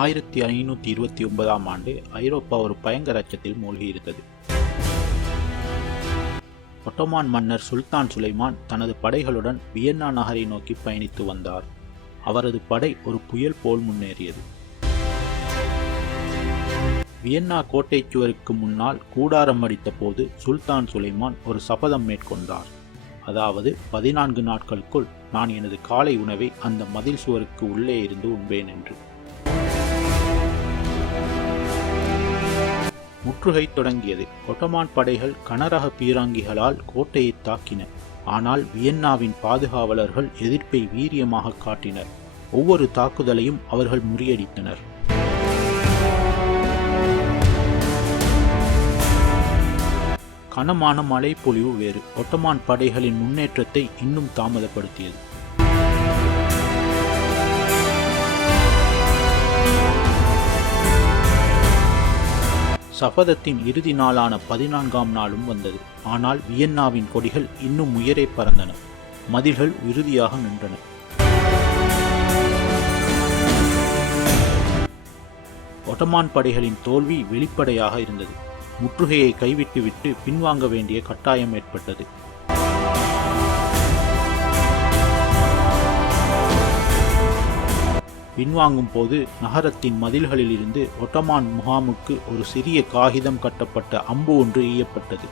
ஆயிரத்தி ஐநூற்றி இருபத்தி ஒன்பதாம் ஆண்டு ஐரோப்பா ஒரு பயங்கர அச்சத்தில் மூழ்கியிருந்தது. ஒட்டோமான் மன்னர் சுல்தான் சுலைமான் தனது படைகளுடன் வியன்னா நகரை நோக்கி பயணித்து வந்தார். அவரது படை ஒரு புயல் போல் முன்னேறியது. வியன்னா கோட்டை சுவருக்கு முன்னால் கூடாரம் அடித்த போது சுல்தான் சுலைமான் ஒரு சபதம் மேற்கொண்டார். அதாவது பதினான்கு நாட்களுக்குள் நான் எனது காலை உணவை அந்த மதில் சுவருக்கு உள்ளே இருந்து உண்பேன் என்று. முற்றுகை தொடங்கியது. ஒட்டமான் படைகள் கனரக பீராங்கிகளால் கோட்டையை தாக்கின. ஆனால் வியன்னாவின் பாதுகாவலர்கள் எதிர்ப்பை வீரியமாக காட்டினர். ஒவ்வொரு தாக்குதலையும் அவர்கள் முறியடித்தனர். கனமான மழைப்பொழிவு வேறு. ஒட்டமான் படைகளின் முன்னேற்றத்தை இன்னும் தாமதப்படுத்தியது. சபதத்தின் இறுதி நாளான பதினான்காம் நாளும் வந்தது. ஆனால் வியன்னாவின் கொடிகள் இன்னும் உயரே பறந்தன. மதில்கள் இறுதியாக நின்றன. ஒட்டமான் படைகளின் தோல்வி வெளிப்படையாக இருந்தது. முற்றுகையை கைவிட்டுவிட்டு பின்வாங்க வேண்டிய கட்டாயம் ஏற்பட்டது. பின்வாங்கும் போது நகரத்தின் மதில்களில் இருந்து ஒட்டமான் முகாமுக்கு ஒரு சிறிய காகிதம் கட்டப்பட்ட அம்பு ஒன்று ஈயப்பட்டது.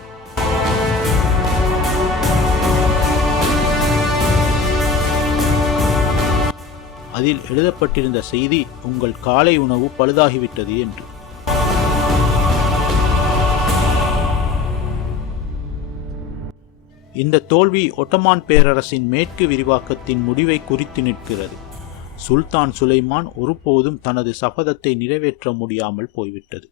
அதில் எழுதப்பட்டிருந்த செய்தி உங்கள் காலை உணவு பழுதாகிவிட்டது என்று. இந்த தோல்வி ஒட்டமான் பேரரசின் மேற்கு விரிவாக்கத்தின் முடிவை குறித்து நிற்கிறது. சுல்தான் சுலைமான் ஒருபோதும் தனது சபதத்தை நிறைவேற்ற முடியாமல் போய்விட்டது.